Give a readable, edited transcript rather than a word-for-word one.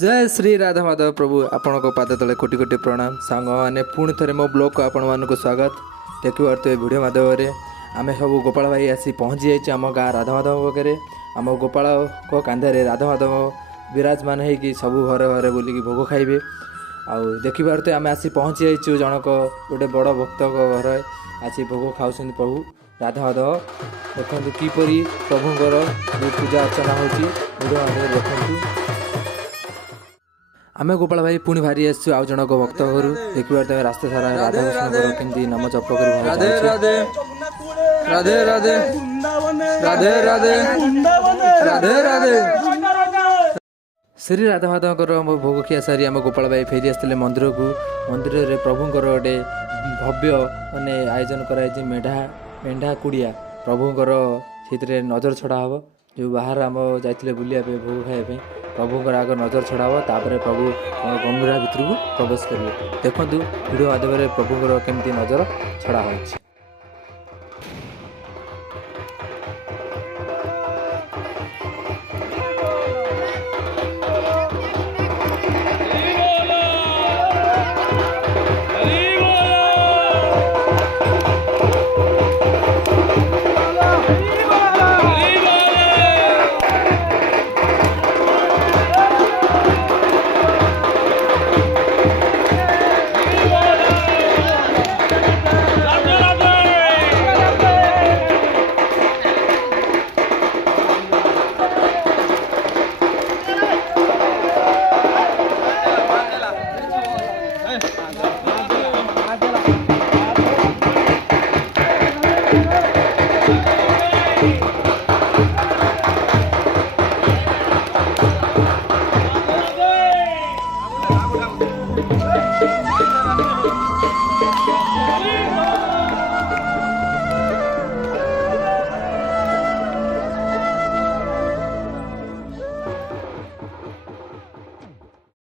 जय श्री राधा माधव प्रभु आपण पाद तले कोटि कोटि प्रणाम सांग मैंने पुणी थे मो ब्लॉग को आपण मानक स्वागत देखिए तो वीडियो माध्यम आम सब गोपाल भाई आसी पहुँची जाइए आम गाँ राधा माधव पाखे आम गोपाल को कांधे राधा माधव विराजमान होगी सब घरे घरे बुलिकी भोग खाइबे आउ देखिए आम आसी पहुँची जाइए जनक गोटे बड़ भक्त घर आसी भोग खाऊँ प्रभु राधा माधव देखु किपरि प्रभुंर जो पूजा अर्चना होती वीडियो माध्यम देखु आमे गोपाल भाई पुणी भारी आसु आउ जनक भक्त घर देखिबार तमे रास्ता सारा राधा कृष्ण केमती नाम जप कर राधे राधे राधे राधे राधे राधे राधे राधे श्री राधा माधव भोग खिया सारी आम गोपाल भाई फेरी आसते मंदिर को मंदिर में प्रभुंर गोटे भव्य माने आयोजन कराई मेढ़ा कुड़िया प्रभुंर से नजर छड़ा हम जो बाहर आम जाते बुलिया भोग खाइबा प्रभुंर आग नजर छड़ाब तापर प्रभु गंभीरा भितर को प्रवेश करेंगे देखु वीडियो माध्यम प्रभुंर केमती नजर छड़ा हो।